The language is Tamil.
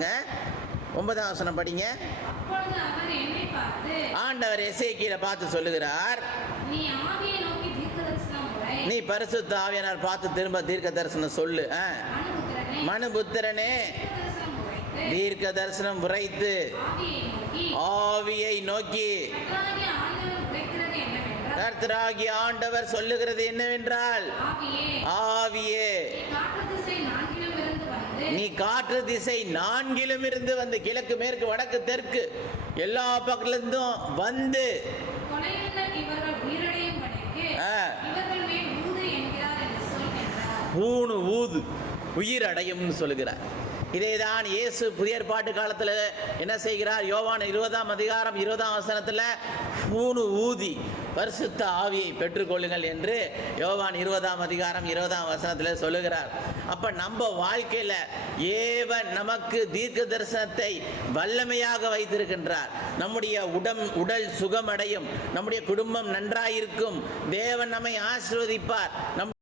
9ஆம் வசனம் படிங்க. ஆண்டவர் எசேக்கியேலை பார்த்து சொல்லுகிறார், நீ பரிசுத்த ஆவியானவர் பார்த்து திரும்ப தீர்க்க தரிசனம் சொல்லு. மனுபுத்திரனே, தீர்க்க தரிசனம் உரைத்து ஆவியை நோக்கி கர்த்தராகிய ஆண்டவர் சொல்லுகிறது என்னவென்றால், ஆவியே, நீ காற்று திசை 4லும் இருந்து வந்து, கிழக்கு மேற்கு வடக்கு தெற்கு எல்லா பக்கத்திலிருந்தும் வந்து ஊனு ஊது உயிர் அடையும் சொல்லுகிறார். இதேதான் இயேசு புதிய ஏற்பாட்டு காலத்தில் என்ன செய்கிறார்? யோவான் 20ஆம் அதிகாரம் 20ஆம் வசனத்தில் ஊனு ஊதி பரிசுத்த ஆவியை பெற்றுக்கொள்ளுங்கள் என்று யோவான் 20ஆம் அதிகாரம் 20ஆம் வசனத்தில் சொல்லுகிறார். அப்போ நம்ம வாழ்க்கையில் ஏவன் நமக்கு தீர்க்க தரிசனத்தை வல்லமையாக வைத்திருக்கின்றார். நம்முடைய உடல் சுகமடையும், நம்முடைய குடும்பம் நன்றாயிருக்கும், தேவன் நம்மை ஆசீர்வதிப்பார்.